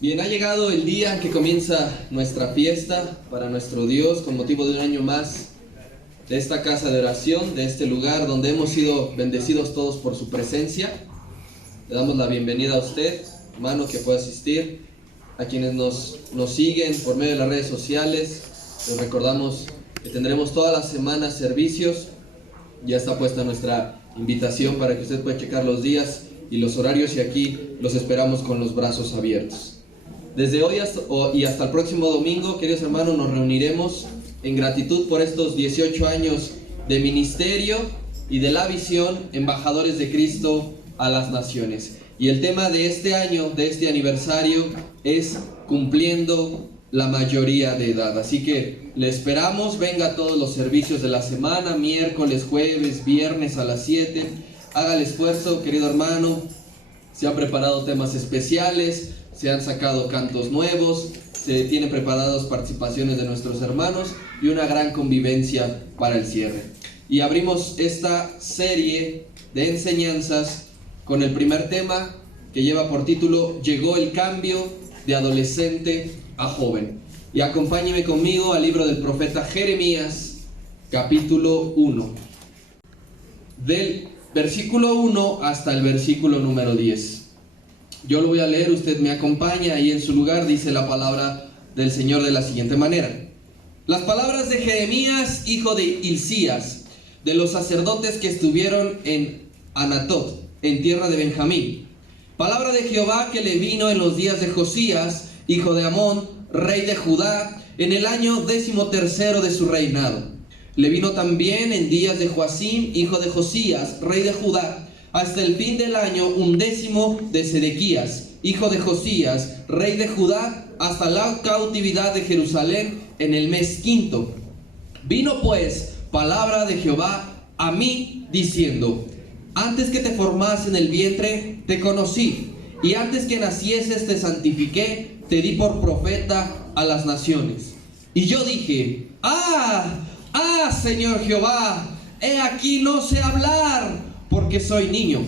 Bien, ha llegado el día en que comienza nuestra fiesta para nuestro Dios con motivo de un año más de esta casa de oración, de este lugar donde hemos sido bendecidos todos por su presencia. Le damos la bienvenida a usted, hermano, que pueda asistir, a quienes nos siguen por medio de las redes sociales. Les recordamos que tendremos todas las semanas servicios. Ya está puesta nuestra invitación para que usted pueda checar los días y los horarios, y aquí los esperamos con los brazos abiertos. Desde hoy hasta el próximo domingo, queridos hermanos, nos reuniremos en gratitud por estos 18 años de ministerio y de la visión Embajadores de Cristo a las Naciones. Y el tema de este año, de este aniversario, es cumpliendo la mayoría de edad. Así que le esperamos, venga a todos los servicios de la semana, miércoles, jueves, viernes a las 7. Haga el esfuerzo, querido hermano. Se han preparado temas especiales, se han sacado cantos nuevos, se tienen preparadas participaciones de nuestros hermanos y una gran convivencia para el cierre. Y abrimos esta serie de enseñanzas con el primer tema, que lleva por título Llegó el cambio de adolescente a joven. Y acompáñeme conmigo al libro del profeta Jeremías, capítulo 1, del versículo 1 hasta el versículo número 10. Yo lo voy a leer, usted me acompaña. Ahí en su lugar dice la palabra del Señor de la siguiente manera: las palabras de Jeremías, hijo de Hilcías, de los sacerdotes que estuvieron en Anatot, en tierra de Benjamín. Palabra de Jehová que le vino en los días de Josías, hijo de Amón, rey de Judá, en el año 13º de su reinado. Le vino también en días de Joacim, hijo de Josías, rey de Judá, hasta el fin del año 11 de Sedequías, hijo de Josías, rey de Judá, hasta la cautividad de Jerusalén en el mes 5. Vino pues palabra de Jehová a mí diciendo: antes que te formase en el vientre te conocí, y antes que nacieses te santifiqué, te di por profeta a las naciones. Y yo dije: Señor Jehová, he aquí no sé hablar, porque soy niño.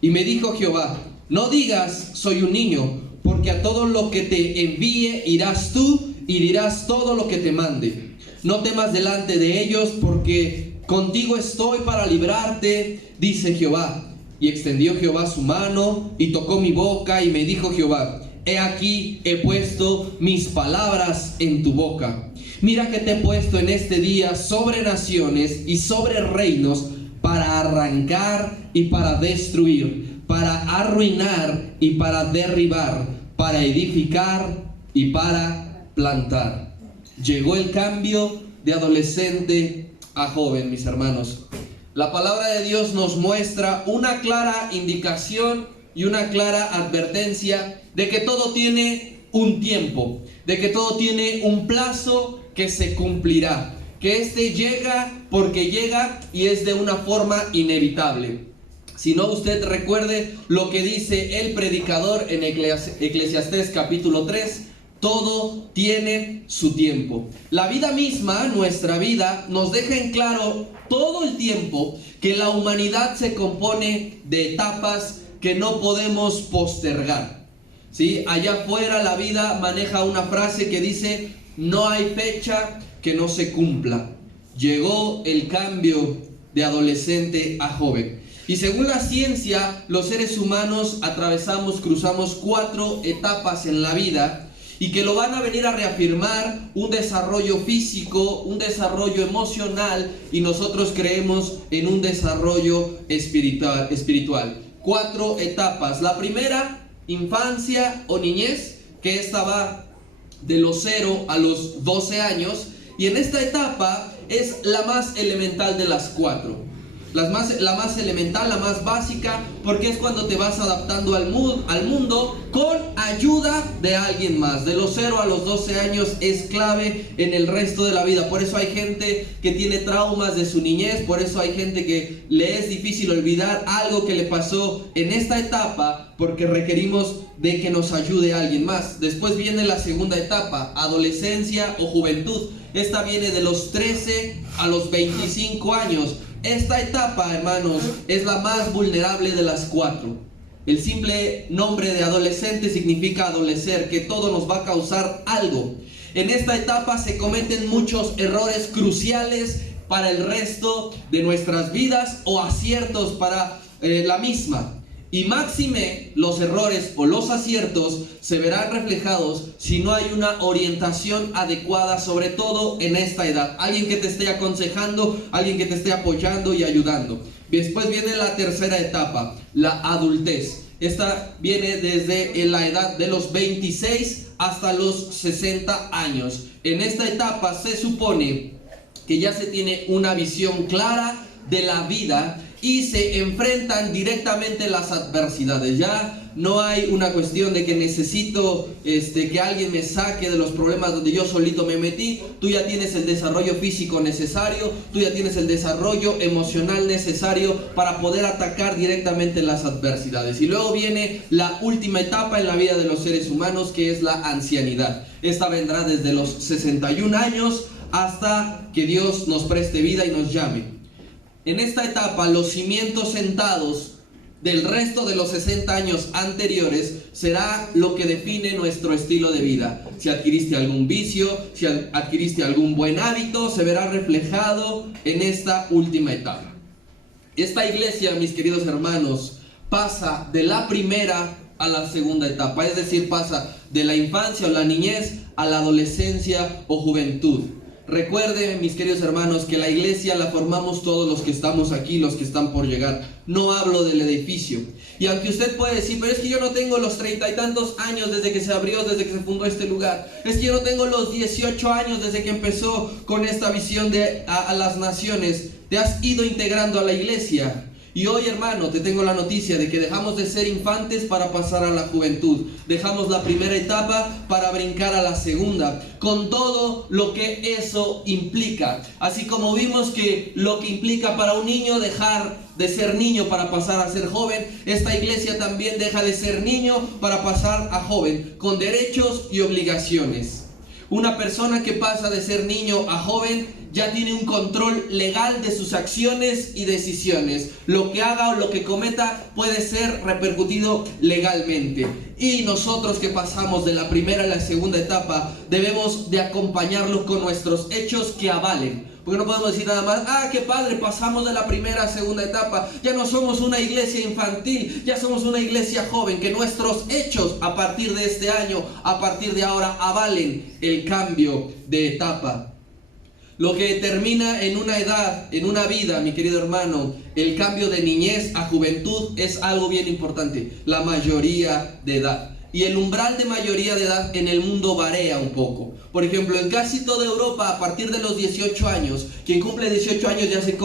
Y me dijo Jehová: no digas soy un niño, porque a todo lo que te envíe irás tú y dirás todo lo que te mande. No temas delante de ellos, porque contigo estoy para librarte, dice Jehová. Y extendió Jehová su mano y tocó mi boca, y me dijo Jehová: he aquí he puesto mis palabras en tu boca. Mira que te he puesto en este día sobre naciones y sobre reinos, para arrancar y para destruir, para arruinar y para derribar, para edificar y para plantar. Llegó el cambio de adolescente a joven, mis hermanos. La palabra de Dios nos muestra una clara indicación y una clara advertencia de que todo tiene un tiempo, de que todo tiene un plazo que se cumplirá, que este llega porque llega y es de una forma inevitable. Si no, usted recuerde lo que dice el predicador en Eclesiastés capítulo 3: todo tiene su tiempo. La vida misma, nuestra vida, nos deja en claro todo el tiempo que la humanidad se compone de etapas que no podemos postergar. ¿Sí? Allá afuera la vida maneja una frase que dice: no hay fecha que no se cumpla. Llegó el cambio de adolescente a joven. Y según la ciencia, los seres humanos cruzamos 4 etapas en la vida, y que lo van a venir a reafirmar un desarrollo físico, un desarrollo emocional, y nosotros creemos en un desarrollo espiritual. 4 etapas. La primera, infancia o niñez, que esta va de los 0 a los 12 años, y en esta etapa es la más elemental de las 4. La más elemental, la más básica, porque es cuando te vas adaptando al mundo con ayuda de alguien más. De los 0 a los 12 años es clave en el resto de la vida. Por eso hay gente que tiene traumas de su niñez, por eso hay gente que le es difícil olvidar algo que le pasó en esta etapa, porque requerimos de que nos ayude alguien más. Después viene la segunda etapa, adolescencia o juventud. Esta viene de los 13 a los 25 años. Esta etapa, hermanos, es la más vulnerable de las 4. El simple nombre de adolescente significa adolecer, que todo nos va a causar algo. En esta etapa se cometen muchos errores cruciales para el resto de nuestras vidas o aciertos para la misma. Y máxime los errores o los aciertos se verán reflejados si no hay una orientación adecuada, sobre todo en esta edad. Alguien que te esté aconsejando, alguien que te esté apoyando y ayudando. Después viene la tercera etapa, la adultez. Esta viene desde la edad de los 26 hasta los 60 años. En esta etapa se supone que ya se tiene una visión clara de la vida y se enfrentan directamente las adversidades. Ya no hay una cuestión de que necesito que alguien me saque de los problemas donde yo solito me metí. Tú ya tienes el desarrollo físico necesario, tú ya tienes el desarrollo emocional necesario para poder atacar directamente las adversidades. Y luego viene la última etapa en la vida de los seres humanos, que es la ancianidad. Esta vendrá desde los 61 años hasta que Dios nos preste vida y nos llame. En esta etapa, los cimientos sentados del resto de los 60 años anteriores será lo que define nuestro estilo de vida. Si adquiriste algún vicio, si adquiriste algún buen hábito, se verá reflejado en esta última etapa. Esta iglesia, mis queridos hermanos, pasa de la primera a la segunda etapa, es decir, pasa de la infancia o la niñez a la adolescencia o juventud. Recuerden, mis queridos hermanos, que la iglesia la formamos todos los que estamos aquí, los que están por llegar. No hablo del edificio. Y aunque usted puede decir, pero es que yo no tengo los 30 y tantos años desde que se abrió, desde que se fundó este lugar. Es que yo no tengo los 18 años desde que empezó con esta visión a las naciones. Te has ido integrando a la iglesia. Y hoy, hermano, te tengo la noticia de que dejamos de ser infantes para pasar a la juventud. Dejamos la primera etapa para brincar a la segunda, con todo lo que eso implica. Así como vimos que lo que implica para un niño dejar de ser niño para pasar a ser joven, esta iglesia también deja de ser niño para pasar a joven, con derechos y obligaciones. Una persona que pasa de ser niño a joven ya tiene un control legal de sus acciones y decisiones. Lo que haga o lo que cometa puede ser repercutido legalmente. Y nosotros que pasamos de la primera a la segunda etapa debemos de acompañarlos con nuestros hechos que avalen. Porque no podemos decir nada más, qué padre, pasamos de la primera a segunda etapa, ya no somos una iglesia infantil, ya somos una iglesia joven. Que nuestros hechos a partir de este año, a partir de ahora, avalen el cambio de etapa. Lo que determina en una edad, en una vida, mi querido hermano, el cambio de niñez a juventud es algo bien importante, la mayoría de edad. Y el umbral de mayoría de edad en el mundo varía un poco. Por ejemplo, en casi toda Europa, a partir de los 18 años, quien cumple 18 años ya se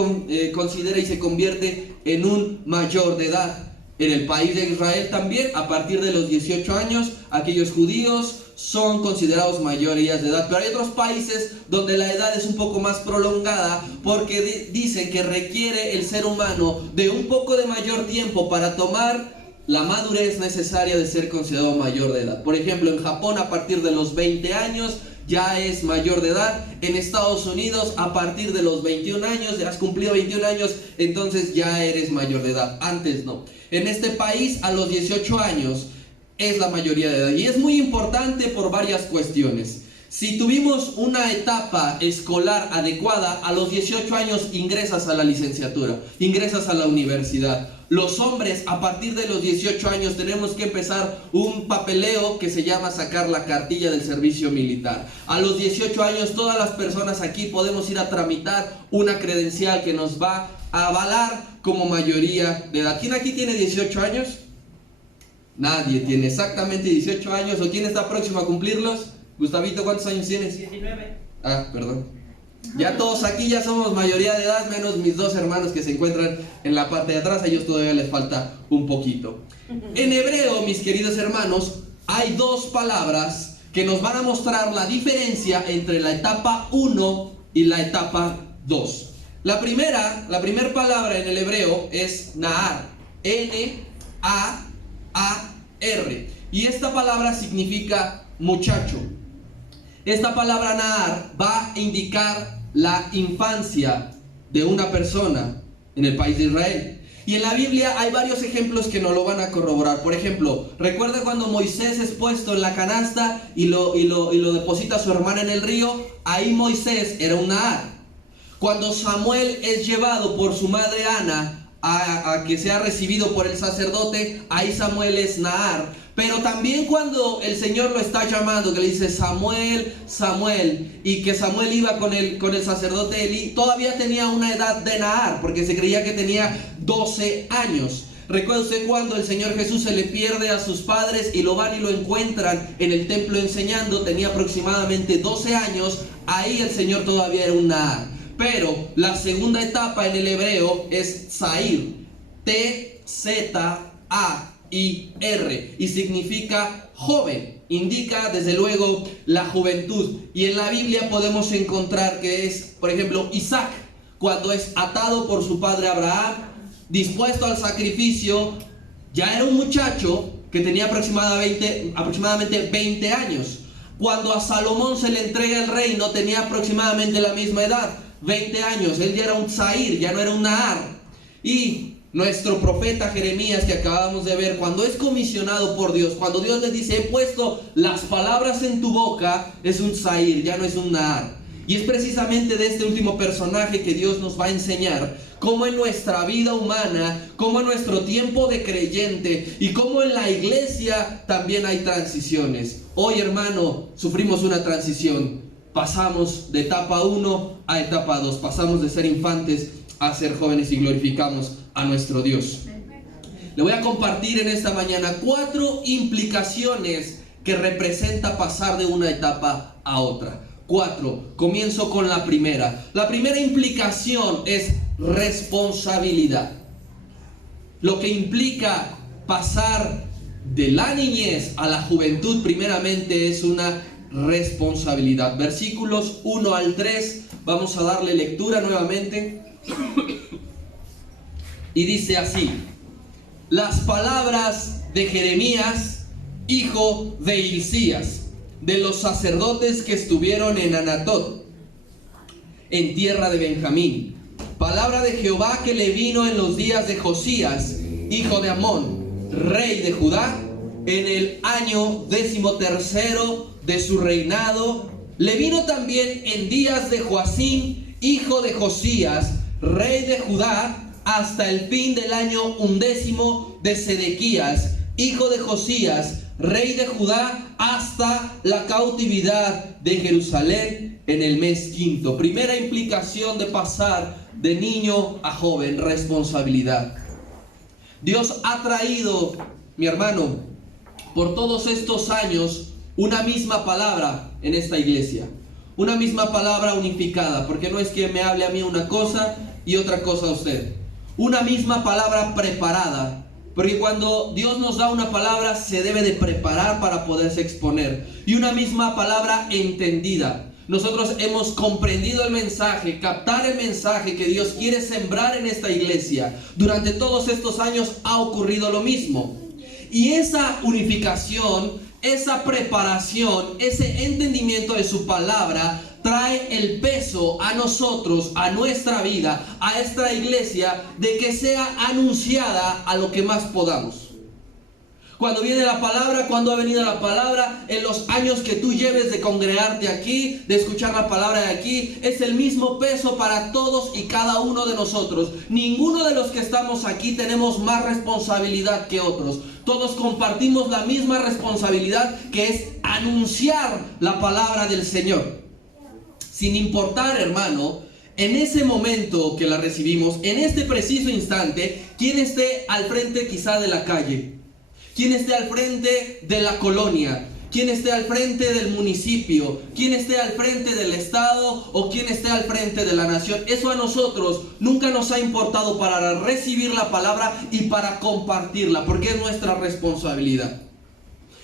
considera y se convierte en un mayor de edad. En el país de Israel también, a partir de los 18 años, aquellos judíos son considerados mayorías de edad. Pero hay otros países donde la edad es un poco más prolongada, porque dicen que requiere el ser humano de un poco de mayor tiempo para tomar la madurez necesaria de ser considerado mayor de edad. Por ejemplo, en Japón a partir de los 20 años ya es mayor de edad. En Estados Unidos a partir de los 21 años, ya has cumplido 21 años, entonces ya eres mayor de edad. Antes no. En este país a los 18 años es la mayoría de edad. Y es muy importante por varias cuestiones. Si tuvimos una etapa escolar adecuada, a los 18 años ingresas a la licenciatura, ingresas a la universidad. Los hombres a partir de los 18 años tenemos que empezar un papeleo que se llama sacar la cartilla del servicio militar. A los 18 años todas las personas aquí podemos ir a tramitar una credencial que nos va a avalar como mayoría de edad. ¿Quién aquí tiene 18 años? Nadie tiene exactamente 18 años. ¿O quién está próximo a cumplirlos? Gustavito, ¿cuántos años tienes? 19. Perdón. Ya todos aquí ya somos mayoría de edad, menos mis dos hermanos que se encuentran en la parte de atrás. A ellos todavía les falta un poquito. En hebreo, mis queridos hermanos, hay dos palabras que nos van a mostrar la diferencia entre la etapa 1 y la etapa 2. La primera palabra en el hebreo es Nahar, N-A-A-R. Y esta palabra significa muchacho. Esta palabra Nahar va a indicar la infancia de una persona en el país de Israel. Y en la Biblia hay varios ejemplos que nos lo van a corroborar. Por ejemplo, recuerda cuando Moisés es puesto en la canasta y lo deposita a su hermana en el río. Ahí Moisés era un Nahar. Cuando Samuel es llevado por su madre Ana a que sea recibido por el sacerdote, ahí Samuel es Nahar. Pero también cuando el Señor lo está llamando, que le dice Samuel, Samuel, y que Samuel iba con el sacerdote Elí, todavía tenía una edad de Nahar, porque se creía que tenía 12 años. Recuerda usted cuando el Señor Jesús se le pierde a sus padres y lo van y lo encuentran en el templo enseñando, tenía aproximadamente 12 años, ahí el Señor todavía era un Nahar. Pero la segunda etapa en el hebreo es Zair, T-Z-A-I-R, y significa joven, indica desde luego la juventud. Y en la Biblia podemos encontrar que es, por ejemplo, Isaac, cuando es atado por su padre Abraham, dispuesto al sacrificio, ya era un muchacho que tenía aproximadamente 20 años. Cuando a Salomón se le entrega el reino, tenía aproximadamente la misma edad, 20 años. Él ya era un Zair, ya no era un Nahar. Y nuestro profeta Jeremías, que acabamos de ver, cuando es comisionado por Dios, cuando Dios le dice, he puesto las palabras en tu boca, es un Zair, ya no es un Nahar. Y es precisamente de este último personaje que Dios nos va a enseñar cómo en nuestra vida humana, cómo en nuestro tiempo de creyente y cómo en la iglesia también hay transiciones. Hoy, hermano, sufrimos una transición. Pasamos de etapa 1 a etapa 2. Pasamos de ser infantes a ser jóvenes y glorificamos a nuestro Dios. Le voy a compartir en esta mañana 4 implicaciones que representa pasar de una etapa a otra. 4. Comienzo con la primera. La primera implicación es responsabilidad. Lo que implica pasar de la niñez a la juventud primeramente es una responsabilidad. Versículos 1 al 3, vamos a darle lectura nuevamente. Y dice así: las palabras de Jeremías, hijo de Hilcías, de los sacerdotes que estuvieron en Anatot, en tierra de Benjamín. Palabra de Jehová que le vino en los días de Josías, hijo de Amón, rey de Judá, en el año 13º de su reinado. Le vino también en días de Joacim, hijo de Josías, rey de Judá, hasta el fin del año 11 de Sedequías, hijo de Josías, rey de Judá, hasta la cautividad de Jerusalén en el mes 5. Primera implicación de pasar de niño a joven: responsabilidad. Dios ha traído, mi hermano, por todos estos años, una misma palabra en esta iglesia. Una misma palabra unificada, porque no es que me hable a mí una cosa y otra cosa a usted. Una misma palabra preparada, porque cuando Dios nos da una palabra se debe de preparar para poderse exponer. Y una misma palabra entendida. Nosotros hemos comprendido el mensaje, captar el mensaje que Dios quiere sembrar en esta iglesia. Durante todos estos años ha ocurrido lo mismo. Y esa unificación, esa preparación, ese entendimiento de su palabra trae el peso a nosotros, a nuestra vida, a esta iglesia, de que sea anunciada a lo que más podamos. Cuando viene la palabra, cuando ha venido la palabra, en los años que tú lleves de congregarte aquí, de escuchar la palabra de aquí, es el mismo peso para todos y cada uno de nosotros. Ninguno de los que estamos aquí tenemos más responsabilidad que otros. Todos compartimos la misma responsabilidad, que es anunciar la palabra del Señor. Sin importar, hermano, en ese momento que la recibimos, en este preciso instante, quién esté al frente quizá de la calle, quién esté al frente de la colonia, quién esté al frente del municipio, quién esté al frente del estado o quién esté al frente de la nación. Eso a nosotros nunca nos ha importado para recibir la palabra y para compartirla, porque es nuestra responsabilidad.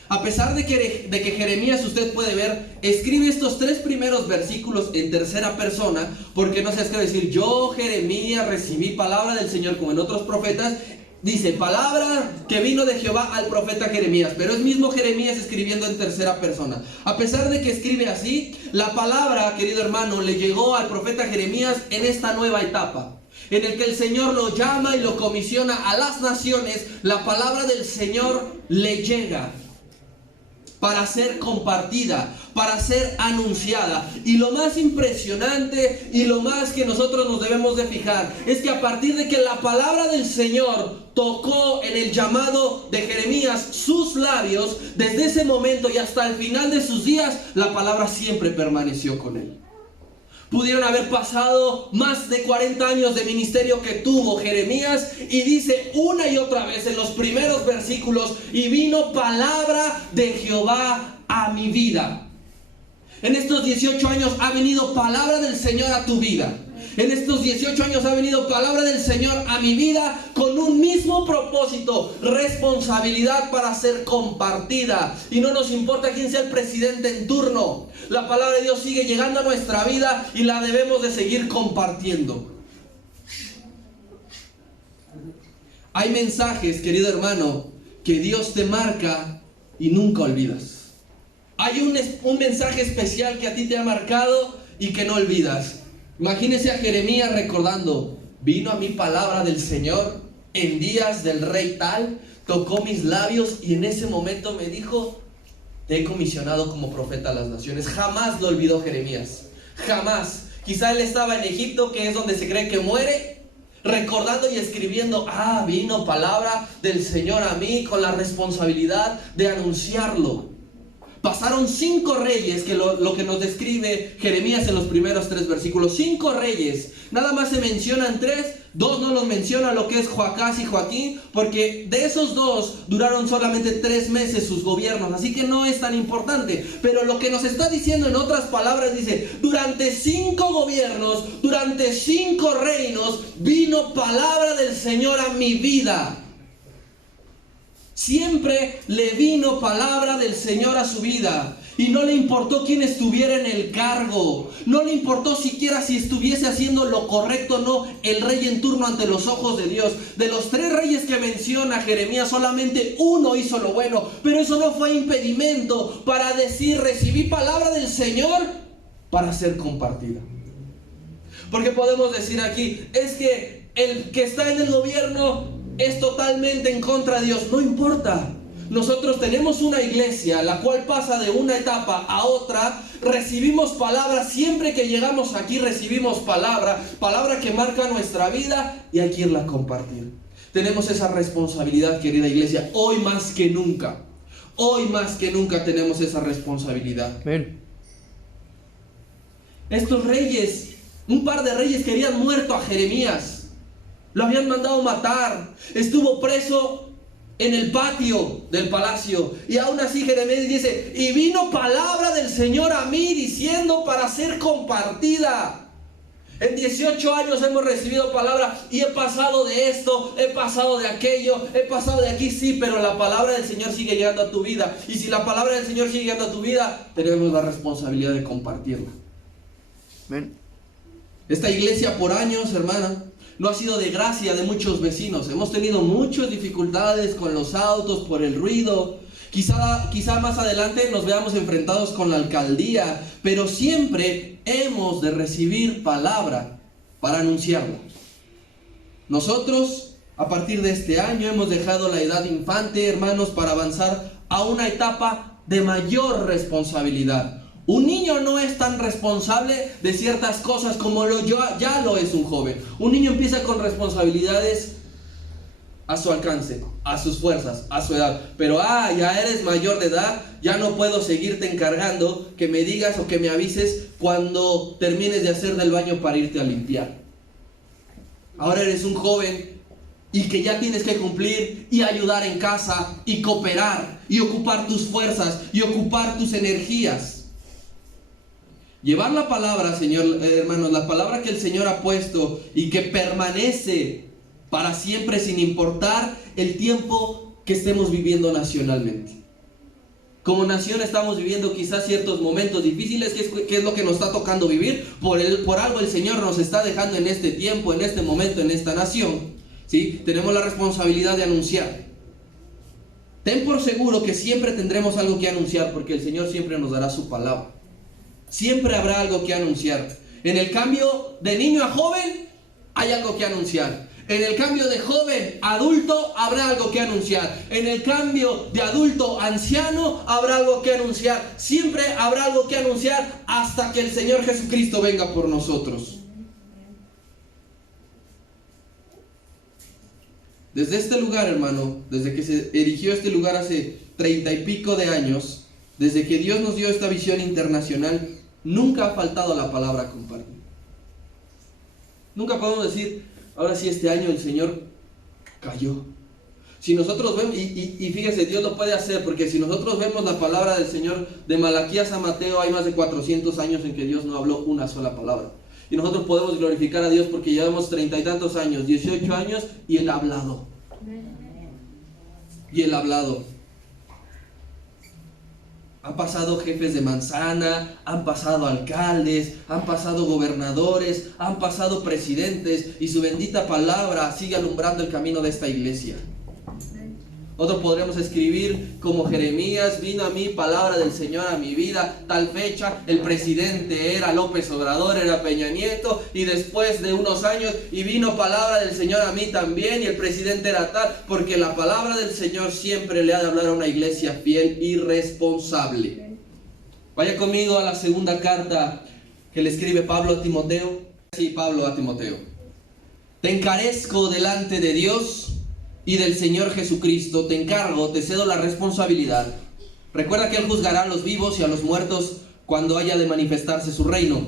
A pesar de que Jeremías, usted puede ver, escribe estos 3 primeros versículos en tercera persona, porque no se escribe decir yo, Jeremías, recibí palabra del Señor como en otros profetas. Dice palabra que vino de Jehová al profeta Jeremías, pero es mismo Jeremías escribiendo en tercera persona. A pesar de que escribe así, la palabra, querido hermano, le llegó al profeta Jeremías en esta nueva etapa. en el que el Señor lo llama y lo comisiona a las naciones, la palabra del Señor le llega para ser compartida, para ser anunciada. Y lo más impresionante y lo más que nosotros nos debemos de fijar es que a partir de que la palabra del Señor tocó en el llamado de Jeremías sus labios, desde ese momento y hasta el final de sus días, la palabra siempre permaneció con él. Pudieron haber pasado más de 40 años de ministerio que tuvo Jeremías, y dice una y otra vez en los primeros versículos: y vino palabra de Jehová a mi vida. En estos 18 años ha venido palabra del Señor a tu vida. En estos 18 años ha venido palabra del Señor a mi vida con un mismo propósito: responsabilidad para ser compartida. Y no nos importa quién sea el presidente en turno, la palabra de Dios sigue llegando a nuestra vida y la debemos de seguir compartiendo. Hay mensajes, querido hermano, que Dios te marca y nunca olvidas. Hay un mensaje especial que a ti te ha marcado y que no olvidas. Imagínese a Jeremías recordando: vino a mí palabra del Señor en días del rey tal, tocó mis labios y en ese momento me dijo: te he comisionado como profeta a las naciones. Jamás lo olvidó Jeremías, jamás. Quizá él estaba en Egipto, que es donde se cree que muere, recordando y escribiendo: vino palabra del Señor a mí, con la responsabilidad de anunciarlo. Pasaron 5 reyes, que lo que nos describe Jeremías en los primeros 3 versículos. 5 reyes, nada más se mencionan 3, 2 no los menciona, lo que es Joacás y Joaquín, porque de esos 2 duraron solamente 3 meses sus gobiernos, así que no es tan importante. Pero lo que nos está diciendo, en otras palabras, dice: durante 5 gobiernos, durante 5 reinos, vino palabra del Señor a mi vida. Siempre le vino palabra del Señor a su vida. Y no le importó quién estuviera en el cargo. No le importó siquiera si estuviese haciendo lo correcto o no el rey en turno ante los ojos de Dios. De los 3 reyes que menciona Jeremías, solamente uno hizo lo bueno. Pero eso no fue impedimento para decir: recibí palabra del Señor para ser compartida. Porque podemos decir aquí: es que el que está en el gobierno es totalmente en contra de Dios. No importa. Nosotros tenemos una iglesia la cual pasa de una etapa a otra. Recibimos palabra. Siempre que llegamos aquí recibimos palabra que marca nuestra vida, y hay que irla a compartir. Tenemos esa responsabilidad, querida iglesia, hoy más que nunca. Hoy más que nunca tenemos esa responsabilidad. Amén. Estos reyes, un par de reyes, querían muerto a Jeremías. Lo habían mandado matar. Estuvo preso en el patio del palacio. Y aún así Jeremías dice: y vino palabra del Señor a mí diciendo para ser compartida. En 18 años hemos recibido palabra y he pasado de esto, he pasado de aquello, he pasado de aquí, sí, pero la palabra del Señor sigue llegando a tu vida. Y si la palabra del Señor sigue llegando a tu vida, tenemos la responsabilidad de compartirla. Amén. Esta iglesia por años, hermana, no ha sido de gracia de muchos vecinos. Hemos tenido muchas dificultades con los autos, por el ruido. Quizá más adelante nos veamos enfrentados con la alcaldía, pero siempre hemos de recibir palabra para anunciarla. Nosotros, a partir de este año, hemos dejado la edad infante, hermanos, para avanzar a una etapa de mayor responsabilidad. Un niño no es tan responsable de ciertas cosas como ya lo es un joven. Un niño empieza con responsabilidades a su alcance, a sus fuerzas, a su edad. Pero ya eres mayor de edad, ya no puedo seguirte encargando que me digas o que me avises cuando termines de hacer del baño para irte a limpiar. Ahora eres un joven y que ya tienes que cumplir y ayudar en casa y cooperar y ocupar tus fuerzas y ocupar tus energías. Llevar la palabra, Señor, hermanos, la palabra que el Señor ha puesto y que permanece para siempre sin importar el tiempo que estemos viviendo nacionalmente. Como nación estamos viviendo quizás ciertos momentos difíciles, que es lo que nos está tocando vivir. Por algo el Señor nos está dejando en este tiempo, en este momento, en esta nación, ¿sí? Tenemos la responsabilidad de anunciar. Ten por seguro que siempre tendremos algo que anunciar, porque el Señor siempre nos dará su palabra. Siempre habrá algo que anunciar. En el cambio de niño a joven, hay algo que anunciar. En el cambio de joven, adulto, habrá algo que anunciar. En el cambio de adulto, anciano, habrá algo que anunciar. Siempre habrá algo que anunciar hasta que el Señor Jesucristo venga por nosotros. Desde este lugar, hermano, desde que se erigió este lugar hace 30 y pico de años, desde que Dios nos dio esta visión internacional, nunca ha faltado la palabra compartir. Nunca podemos decir, ahora sí este año el Señor cayó. Si nosotros vemos, y fíjese, Dios lo puede hacer, porque si nosotros vemos la palabra del Señor de Malaquías a Mateo, hay más de 400 años en que Dios no habló una sola palabra. Y nosotros podemos glorificar a Dios porque llevamos 30 y tantos años, 18 años, y Él ha hablado. Y Él ha hablado. Han pasado jefes de manzana, han pasado alcaldes, han pasado gobernadores, han pasado presidentes, y su bendita palabra sigue alumbrando el camino de esta iglesia. Otro podríamos escribir como Jeremías: vino a mí palabra del Señor a mi vida, tal fecha, el presidente era López Obrador, era Peña Nieto, y después de unos años, y vino palabra del Señor a mí también, y el presidente era tal, porque la palabra del Señor siempre le ha de hablar a una iglesia fiel y responsable. Vaya conmigo a la segunda carta que le escribe Pablo a Timoteo. Sí, Pablo a Timoteo. Te encarezco delante de Dios y del Señor Jesucristo, te encargo, te cedo la responsabilidad. Recuerda que Él juzgará a los vivos y a los muertos cuando haya de manifestarse su reino.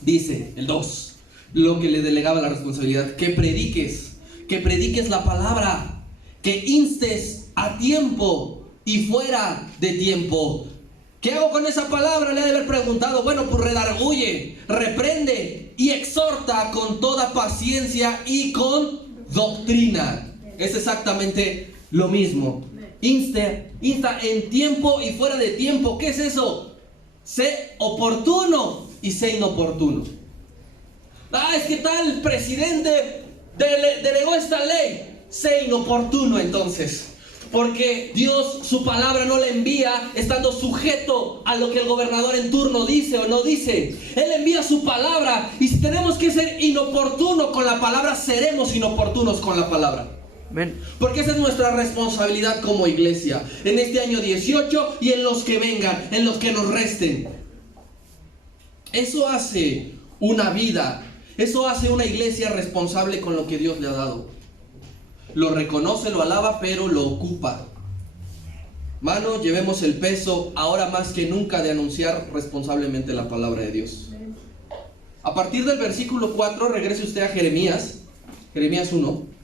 Dice el 2, lo que le delegaba la responsabilidad: que prediques la palabra, que instes a tiempo y fuera de tiempo. ¿Qué hago con esa palabra? Le ha de haber preguntado. Bueno, pues redarguye, reprende y exhorta con toda paciencia y con doctrina. Es exactamente lo mismo. Insta en tiempo y fuera de tiempo. ¿Qué es eso? Sé oportuno y sé inoportuno. Es que tal presidente delegó esta ley. Sé inoportuno entonces. Porque Dios, su palabra no la envía estando sujeto a lo que el gobernador en turno dice o no dice. Él envía su palabra, y si tenemos que ser inoportunos con la palabra, seremos inoportunos con la palabra. Porque esa es nuestra responsabilidad como iglesia, en este año 18 y en los que vengan, en los que nos resten. Eso hace una vida, eso hace una iglesia responsable con lo que Dios le ha dado. Lo reconoce, lo alaba, pero lo ocupa. Mano, llevemos el peso ahora más que nunca de anunciar responsablemente la palabra de Dios. A partir del versículo 4, regrese usted a Jeremías 1.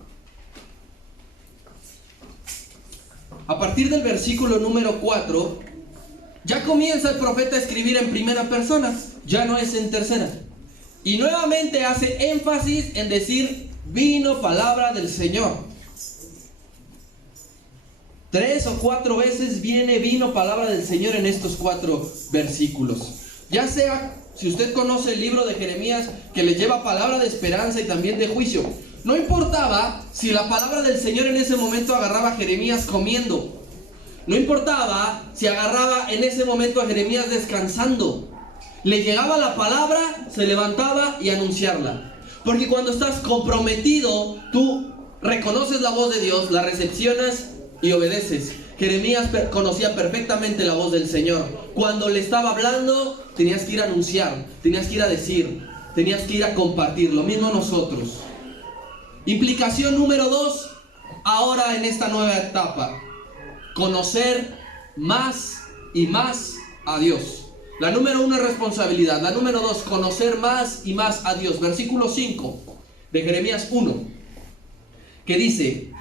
A partir del versículo número 4, ya comienza el profeta a escribir en primera persona, ya no es en tercera. Y nuevamente hace énfasis en decir: vino palabra del Señor. 3 o 4 veces vino palabra del Señor en estos 4 versículos. Ya sea, si usted conoce el libro de Jeremías, que le lleva palabra de esperanza y también de juicio. No importaba si la palabra del Señor en ese momento agarraba a Jeremías comiendo. No importaba si agarraba en ese momento a Jeremías descansando. Le llegaba la palabra, se levantaba y anunciarla. Porque cuando estás comprometido, tú reconoces la voz de Dios, la recepcionas y obedeces. Jeremías conocía perfectamente la voz del Señor. Cuando le estaba hablando, tenías que ir a anunciar, tenías que ir a decir, tenías que ir a compartir. Lo mismo nosotros. Implicación número 2, ahora en esta nueva etapa: conocer más y más a Dios. La número 1 es responsabilidad. La número 2, conocer más y más a Dios. Versículo 5 de Jeremías 1, que dice,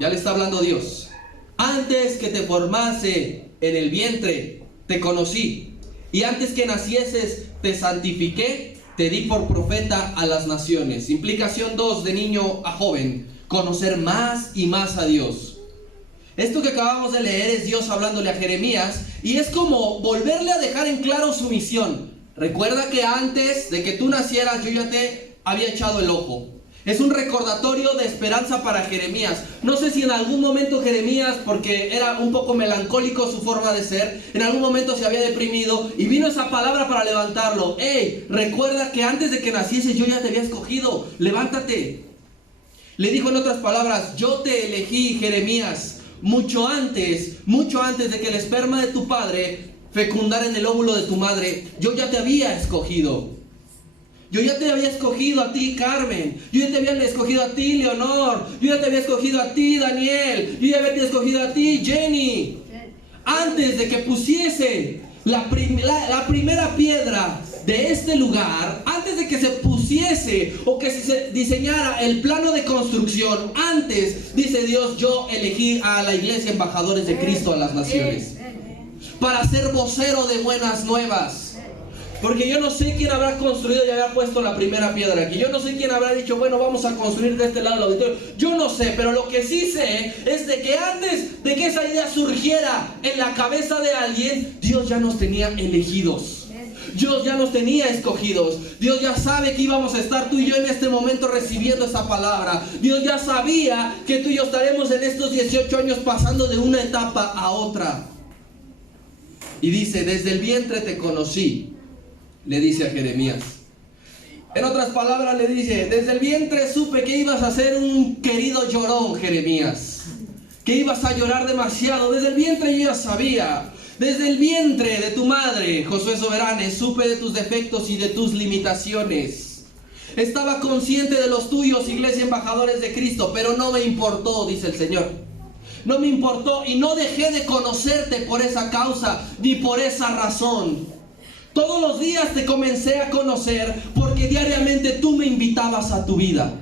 ya le está hablando Dios: antes que te formase en el vientre, te conocí, y antes que nacieses, te santifiqué, te di por profeta a las naciones. Implicación 2, de niño a joven: conocer más y más a Dios. Esto que acabamos de leer es Dios hablándole a Jeremías, y es como volverle a dejar en claro su misión. Recuerda que antes de que tú nacieras, yo ya te había echado el ojo. Es un recordatorio de esperanza para Jeremías. No sé si en algún momento Jeremías, porque era un poco melancólico su forma de ser, en algún momento se había deprimido y vino esa palabra para levantarlo. Hey, recuerda que antes de que nacieses yo ya te había escogido. Levántate. Le dijo en otras palabras, yo te elegí, Jeremías, mucho antes de que el esperma de tu padre fecundara en el óvulo de tu madre. Yo ya te había escogido. Yo ya te había escogido a ti, Carmen. Yo ya te había escogido a ti, Leonor. Yo ya te había escogido a ti, Daniel. Yo ya te había escogido a ti, Jenny. Antes de que pusiese la primera piedra de este lugar, antes de que se pusiese o que se diseñara el plano de construcción, antes, dice Dios, yo elegí a la iglesia embajadores de Cristo a las naciones para ser vocero de buenas nuevas. Porque yo no sé quién habrá construido y habrá puesto la primera piedra aquí. Yo no sé quién habrá dicho, bueno, vamos a construir de este lado el auditorio. Yo no sé, pero lo que sí sé es de que antes de que esa idea surgiera en la cabeza de alguien, Dios ya nos tenía elegidos. Dios ya nos tenía escogidos. Dios ya sabe que íbamos a estar tú y yo en este momento recibiendo esa palabra. Dios ya sabía que tú y yo estaremos en estos 18 años pasando de una etapa a otra. Y dice, desde el vientre te conocí. Le dice a Jeremías. En otras palabras le dice, desde el vientre supe que ibas a ser un querido llorón, Jeremías, que ibas a llorar demasiado. Desde el vientre yo ya sabía. Desde el vientre de tu madre, Josué Soberane, supe de tus defectos y de tus limitaciones. Estaba consciente de los tuyos, iglesia embajadores de Cristo, pero no me importó, dice el Señor. No me importó y no dejé de conocerte por esa causa ni por esa razón. Todos los días te comencé a conocer porque diariamente tú me invitabas a tu vida.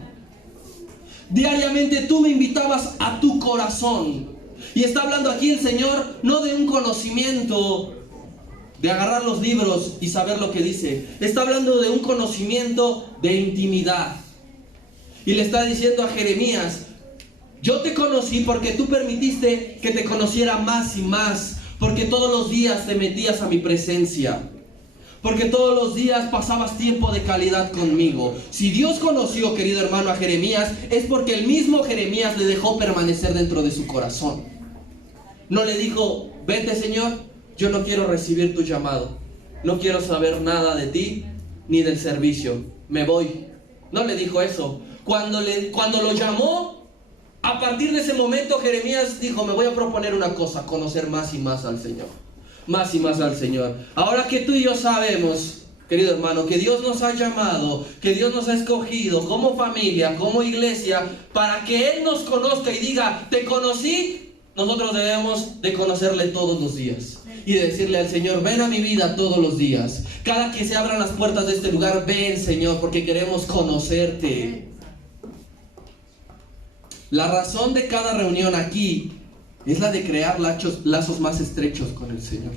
Diariamente tú me invitabas a tu corazón. Y está hablando aquí el Señor no de un conocimiento de agarrar los libros y saber lo que dice. Está hablando de un conocimiento de intimidad. Y le está diciendo a Jeremías, yo te conocí porque tú permitiste que te conociera más y más. Porque todos los días te metías a mi presencia. Porque todos los días pasabas tiempo de calidad conmigo. Si Dios conoció, querido hermano, a Jeremías, es porque el mismo Jeremías le dejó permanecer dentro de su corazón. No le dijo, vete Señor, yo no quiero recibir tu llamado. No quiero saber nada de ti, ni del servicio. Me voy. No le dijo eso. Cuando lo llamó, a partir de ese momento Jeremías dijo, me voy a proponer una cosa, conocer más y más al Señor. Más y más al Señor. Ahora que tú y yo sabemos, querido hermano, que Dios nos ha llamado, que Dios nos ha escogido como familia, como iglesia, para que Él nos conozca y diga, te conocí, nosotros debemos de conocerle todos los días. Y de decirle al Señor, ven a mi vida todos los días. Cada que se abran las puertas de este lugar, ven Señor, porque queremos conocerte. La razón de cada reunión aquí es la de crear lazos más estrechos con el Señor.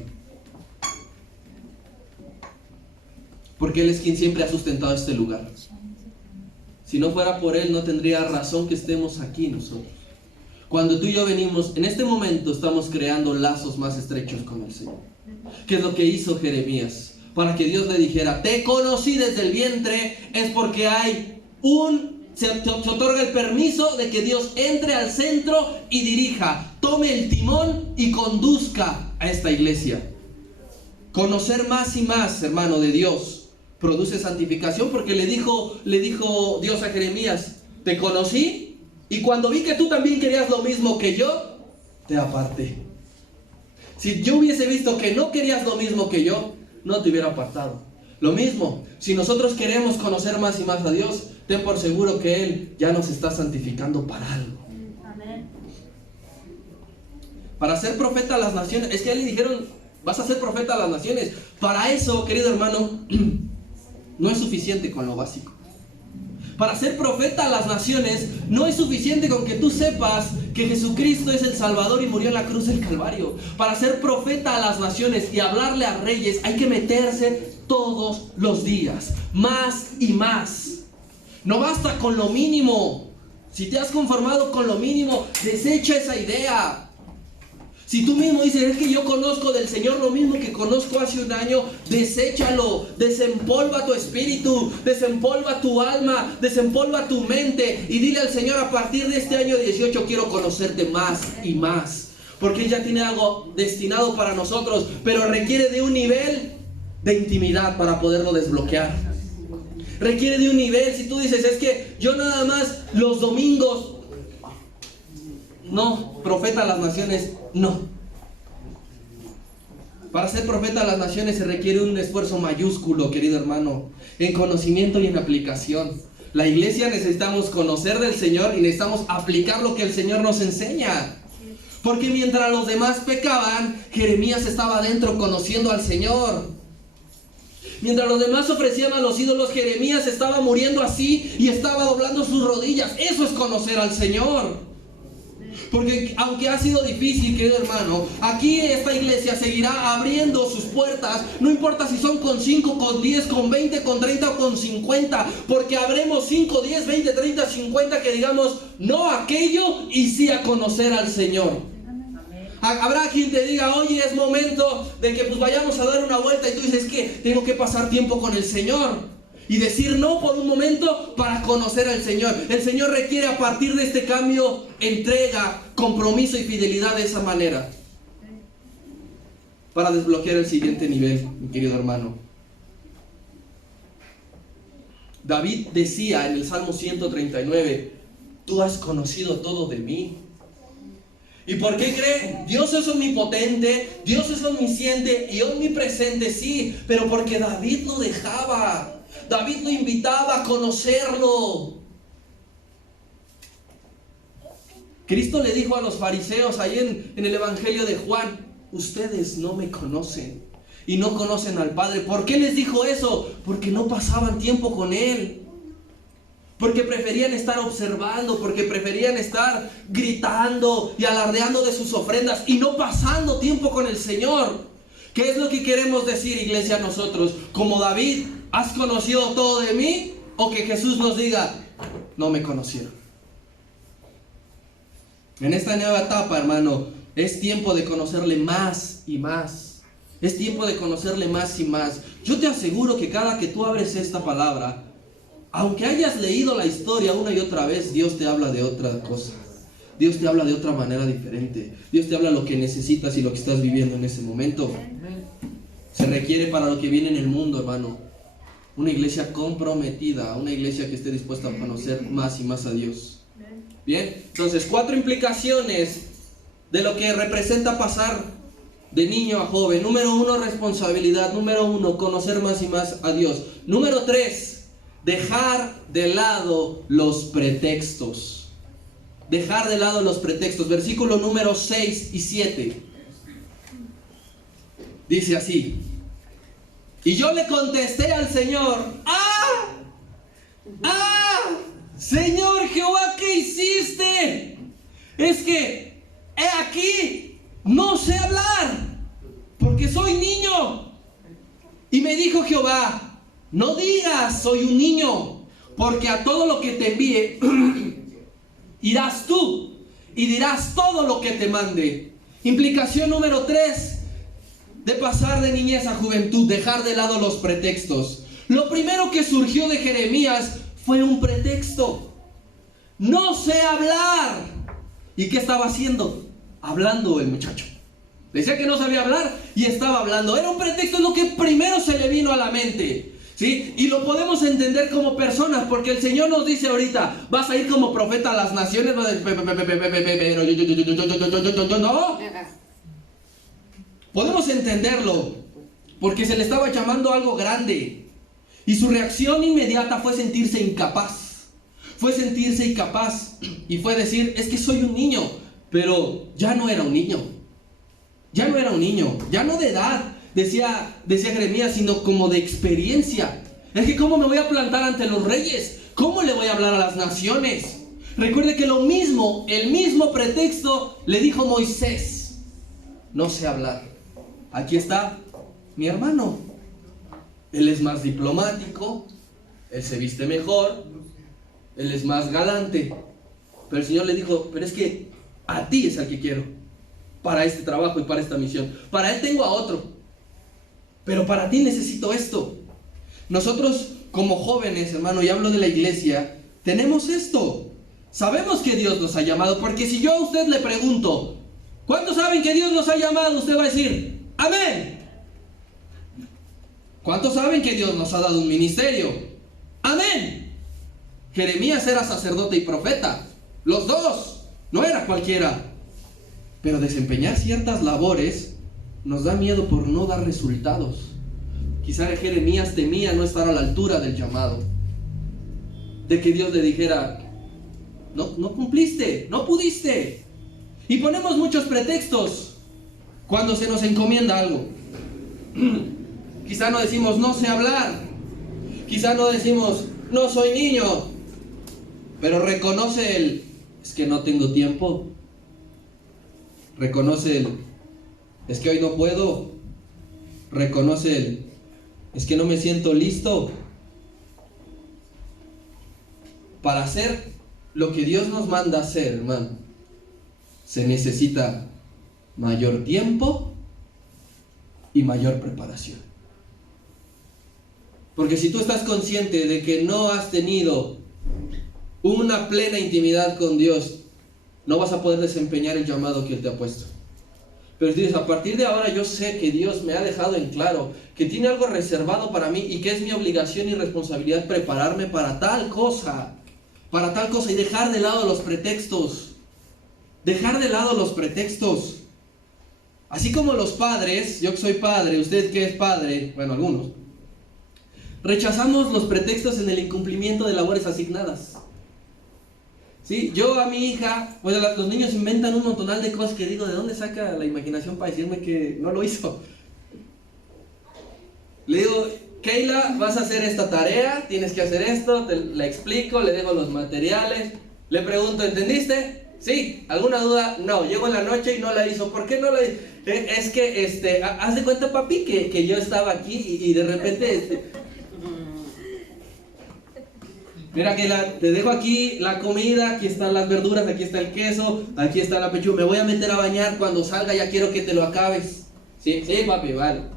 Porque Él es quien siempre ha sustentado este lugar. Si no fuera por Él, no tendría razón que estemos aquí nosotros. Cuando tú y yo venimos, en este momento estamos creando lazos más estrechos con el Señor. ¿Qué es lo que hizo Jeremías? Para que Dios le dijera, te conocí desde el vientre, es porque se otorga el permiso de que Dios entre al centro y dirija, tome el timón y conduzca a esta iglesia. Conocer más y más, hermano, de Dios produce santificación, porque le dijo Dios a Jeremías, te conocí y cuando vi que tú también querías lo mismo que yo, te aparté. Si yo hubiese visto que no querías lo mismo que yo, no te hubiera apartado. Lo mismo, si nosotros queremos conocer más y más a Dios, ten por seguro que Él ya nos está santificando para algo. Amén. Para ser profeta a las naciones, es que a él le dijeron, vas a ser profeta a las naciones. Para eso, querido hermano, no es suficiente con lo básico. Para ser profeta a las naciones, no es suficiente con que tú sepas que Jesucristo es el Salvador y murió en la cruz del Calvario. Para ser profeta a las naciones y hablarle a reyes, hay que meterse todos los días, más y más. No basta con lo mínimo. Si te has conformado con lo mínimo, desecha esa idea. Si tú mismo dices, es que yo conozco del Señor lo mismo que conozco hace un año, deséchalo, desempolva tu espíritu, desempolva tu alma, desempolva tu mente y dile al Señor, a partir de este año 18 quiero conocerte más y más. Porque Él ya tiene algo destinado para nosotros, pero requiere de un nivel de intimidad para poderlo desbloquear. Requiere de un nivel. Si tú dices, es que yo nada más los domingos... No, profeta a las naciones, no. Para ser profeta a las naciones se requiere un esfuerzo mayúsculo, querido hermano, en conocimiento y en aplicación. La iglesia necesitamos conocer del Señor y necesitamos aplicar lo que el Señor nos enseña. Porque mientras los demás pecaban, Jeremías estaba adentro conociendo al Señor. Mientras los demás ofrecían a los ídolos, Jeremías estaba muriendo así y estaba doblando sus rodillas. Eso es conocer al Señor. Porque aunque ha sido difícil, querido hermano, aquí esta iglesia seguirá abriendo sus puertas. No importa si son con 5, con 10, con 20, con 30 o con 50. Porque habremos 5, 10, 20, 30, 50 que digamos no a aquello y sí a conocer al Señor. Habrá quien te diga, oye, es momento de que pues vayamos a dar una vuelta. Y tú dices, que tengo que pasar tiempo con el Señor. Y decir no por un momento para conocer al Señor. El Señor requiere a partir de este cambio entrega, compromiso y fidelidad de esa manera. Para desbloquear el siguiente nivel, mi querido hermano. David decía en el Salmo 139, tú has conocido todo de mí. ¿Y por qué cree? Dios es omnipotente, Dios es omnisciente y omnipresente, sí, pero porque David lo dejaba. David lo invitaba a conocerlo. Cristo le dijo a los fariseos ahí en el Evangelio de Juan, ustedes no me conocen y no conocen al Padre. ¿Por qué les dijo eso? Porque no pasaban tiempo con Él. Porque preferían estar observando, porque preferían estar gritando y alardeando de sus ofrendas y no pasando tiempo con el Señor. ¿Qué es lo que queremos decir, iglesia, nosotros? Como David, ¿has conocido todo de mí? O que Jesús nos diga, no me conocieron. En esta nueva etapa, hermano, es tiempo de conocerle más y más. Es tiempo de conocerle más y más. Yo te aseguro que cada que tú abres esta palabra, aunque hayas leído la historia una y otra vez, Dios te habla de otra cosa. Dios te habla de otra manera diferente. Dios te habla lo que necesitas y lo que estás viviendo en ese momento. Se requiere para lo que viene en el mundo, hermano, una iglesia comprometida, una iglesia que esté dispuesta a conocer más y más a Dios. Bien, entonces 4 implicaciones de lo que representa pasar de niño a joven. Número 1, responsabilidad. Número 1, conocer más y más a Dios. Número 3, dejar de lado los pretextos. Dejar de lado los pretextos. Versículo número 6 y 7. Dice así. Y yo le contesté al Señor, Señor Jehová, ¿qué hiciste? Es que, he aquí, no sé hablar, porque soy niño. Y me dijo Jehová, no digas soy un niño, porque a todo lo que te envíe, irás tú, y dirás todo lo que te mande. Implicación número 3, de pasar de niñez a juventud, dejar de lado los pretextos. Lo primero que surgió de Jeremías fue un pretexto. No sé hablar. ¿Y qué estaba haciendo? Hablando el muchacho. Decía que no sabía hablar y estaba hablando. Era un pretexto, es lo que primero se le vino a la mente. ¿Sí? Y lo podemos entender como personas, porque el Señor nos dice ahorita, vas a ir como profeta a las naciones, pero yo no. Podemos entenderlo, porque se le estaba llamando algo grande. Y su reacción inmediata fue sentirse incapaz. Fue sentirse incapaz. Y fue decir, es que soy un niño. Pero ya no era un niño. Ya no era un niño. Ya no de edad, decía Jeremías, sino como de experiencia. Es que ¿cómo me voy a plantar ante los reyes? ¿Cómo le voy a hablar a las naciones? Recuerde que el mismo pretexto le dijo Moisés. No sé hablar. Aquí está mi hermano. Él es más diplomático, él se viste mejor, él es más galante. Pero el Señor le dijo, pero es que a ti es al que quiero. para este trabajo y para esta misión. Para él tengo a otro. Pero para ti necesito esto. Nosotros como jóvenes, hermano, y hablo de la iglesia, tenemos esto. Sabemos que Dios nos ha llamado, porque si yo a usted le pregunto, ¿cuántos saben que Dios nos ha llamado? Usted va a decir, amén. ¿Cuántos saben que Dios nos ha dado un ministerio? Amén. Jeremías era sacerdote y profeta. Los dos. No era cualquiera. Pero desempeñar ciertas labores nos da miedo por no dar resultados. Quizá Jeremías temía no estar a la altura del llamado. De que Dios le dijera, no cumpliste, no pudiste. Y ponemos muchos pretextos cuando se nos encomienda algo. Quizá no decimos, no sé hablar. Quizá no decimos, no soy niño. Pero reconoce es que no tengo tiempo. Reconoce es que hoy no puedo. Reconoce es que no me siento listo. Para hacer lo que Dios nos manda hacer, hermano, se necesita mayor tiempo y mayor preparación. Porque si tú estás consciente de que no has tenido una plena intimidad con Dios, no vas a poder desempeñar el llamado que Él te ha puesto. Pero si dices, a partir de ahora yo sé que Dios me ha dejado en claro que tiene algo reservado para mí y que es mi obligación y responsabilidad prepararme para tal cosa y dejar de lado los pretextos. Dejar de lado los pretextos. Así como los padres, yo que soy padre, usted que es padre, bueno, algunos, rechazamos los pretextos en el incumplimiento de labores asignadas. ¿Sí? Yo a mi hija, bueno, los niños inventan un montonal de cosas que digo, ¿de dónde saca la imaginación para decirme que no lo hizo? Le digo, Keila, vas a hacer esta tarea, tienes que hacer esto, la explico, le dejo los materiales, le pregunto, ¿entendiste? Sí. ¿Alguna duda? No. Llego en la noche y no la hizo. ¿Por qué no la hizo? Es que, haz de cuenta, papi, que yo estaba aquí y de repente, mira que te dejo aquí la comida, aquí están las verduras, aquí está el queso, aquí está la pechuga, me voy a meter a bañar, cuando salga ya quiero que te lo acabes. Sí, papi, vale.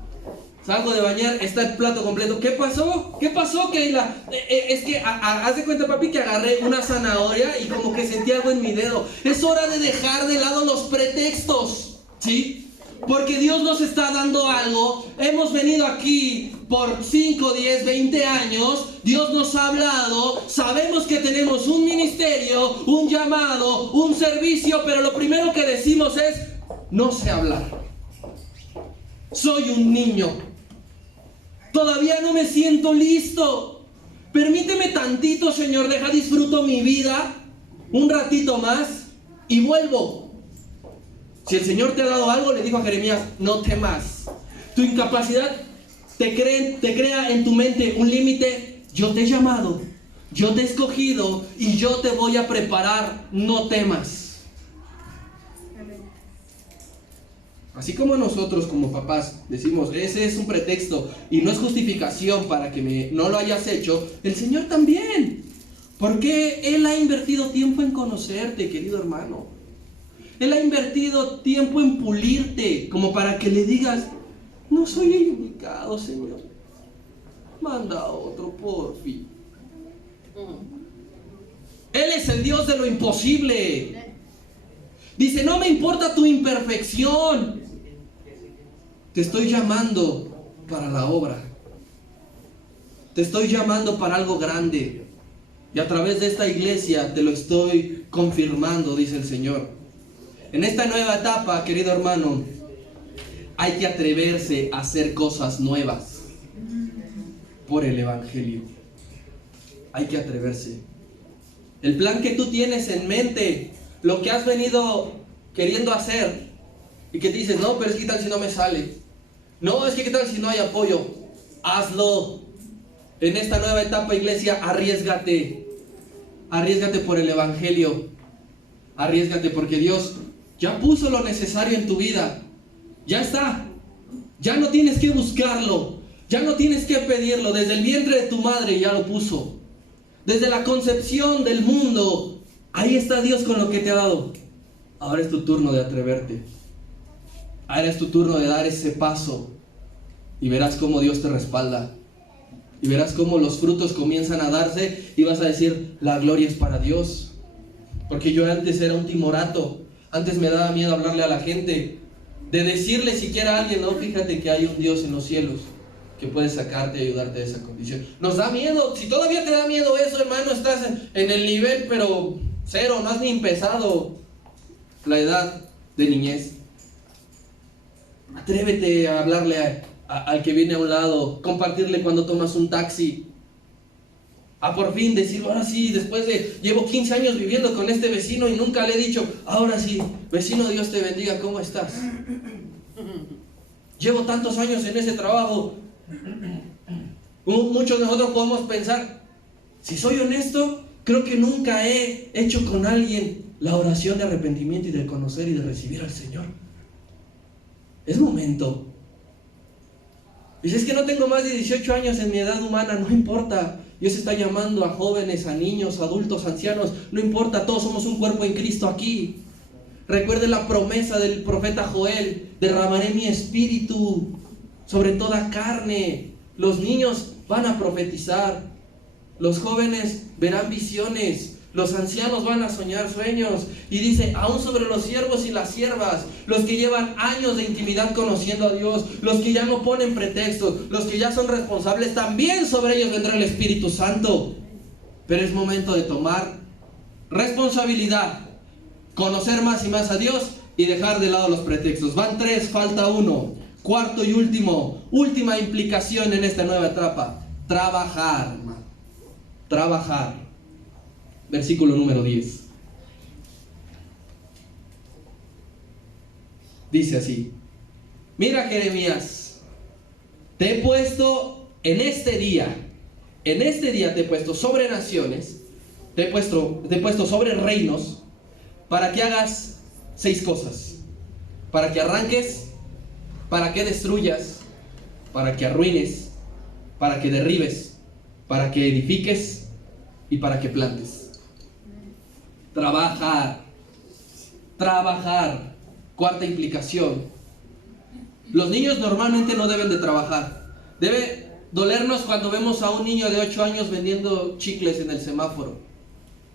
Salgo de bañar, está el plato completo. ¿Qué pasó? ¿Qué pasó, Keila? Es que, haz de cuenta, papi, que agarré una zanahoria y como que sentí algo en mi dedo. Es hora de dejar de lado los pretextos, ¿sí? Porque Dios nos está dando algo. Hemos venido aquí por 5, 10, 20 años. Dios nos ha hablado. Sabemos que tenemos un ministerio, un llamado, un servicio, pero lo primero que decimos es, no sé hablar. Soy un niño. Todavía no me siento listo. Permíteme tantito, Señor, disfruto mi vida un ratito más y vuelvo. Si el Señor te ha dado algo, le dijo a Jeremías, no temas. Tu incapacidad te crea en tu mente un límite. Yo te he llamado, yo te he escogido y yo te voy a preparar, no temas. Así como nosotros como papás decimos, ese es un pretexto y no es justificación para que no lo hayas hecho, el Señor también. Porque Él ha invertido tiempo en conocerte, querido hermano. Él ha invertido tiempo en pulirte, como para que le digas, no soy el indicado, Señor. Manda a otro, porfi. Él es el Dios de lo imposible. Dice, no me importa tu imperfección. Te estoy llamando para la obra. Te estoy llamando para algo grande. Y a través de esta iglesia te lo estoy confirmando, dice el Señor. En esta nueva etapa, querido hermano, hay que atreverse a hacer cosas nuevas por el Evangelio. Hay que atreverse. El plan que tú tienes en mente, lo que has venido queriendo hacer, y que dices, no, pero es que qué tal si no me sale. No, es que qué tal si no hay apoyo. Hazlo. En esta nueva etapa, iglesia, arriésgate. Arriésgate por el Evangelio. Arriésgate porque Dios ya puso lo necesario en tu vida. Ya está. Ya no tienes que buscarlo. Ya no tienes que pedirlo. Desde el vientre de tu madre ya lo puso. Desde la concepción del mundo, ahí está Dios con lo que te ha dado. Ahora es tu turno de atreverte. Ahora es tu turno de dar ese paso y verás cómo Dios te respalda. Y verás cómo los frutos comienzan a darse y vas a decir, la gloria es para Dios. Porque yo antes era un timorato, antes me daba miedo hablarle a la gente, de decirle siquiera a alguien, no, fíjate que hay un Dios en los cielos que puede sacarte y ayudarte de esa condición. Nos da miedo. Si todavía te da miedo eso, hermano, estás en el nivel pero cero, no has ni empezado la edad de niñez. Atrévete a hablarle al que viene a un lado, compartirle cuando tomas un taxi, a por fin decir, ahora sí, después de, llevo 15 años viviendo con este vecino y nunca le he dicho, ahora sí, vecino, Dios te bendiga, ¿cómo estás? Llevo tantos años en ese trabajo. Muchos de nosotros podemos pensar, si soy honesto, creo que nunca he hecho con alguien la oración de arrepentimiento y de conocer y de recibir al Señor. Es momento. Dice, es que no tengo más de 18 años en mi edad humana, no importa. Dios está llamando a jóvenes, a niños, adultos, ancianos, no importa, todos somos un cuerpo en Cristo aquí. Recuerde la promesa del profeta Joel, derramaré mi espíritu sobre toda carne. Los niños van a profetizar, los jóvenes verán visiones, los ancianos van a soñar sueños. Y dice, aún sobre los siervos y las siervas, los que llevan años de intimidad conociendo a Dios, los que ya no ponen pretextos, los que ya son responsables, también sobre ellos vendrá el Espíritu Santo. Pero es momento de tomar responsabilidad, conocer más y más a Dios y dejar de lado los pretextos. Van 3, falta 1. Cuarto y última implicación en esta nueva etapa: trabajar, hermano. Trabajar. Versículo número 10. Dice así: mira, Jeremías, te he puesto en este día te he puesto sobre naciones, te he puesto sobre reinos, para que hagas 6 cosas: para que arranques, para que destruyas, para que arruines, para que derribes, para que edifiques y para que plantes. Trabajar. Cuarta implicación: los niños normalmente no deben de trabajar. Debe dolernos cuando vemos a un niño de 8 años vendiendo chicles en el semáforo,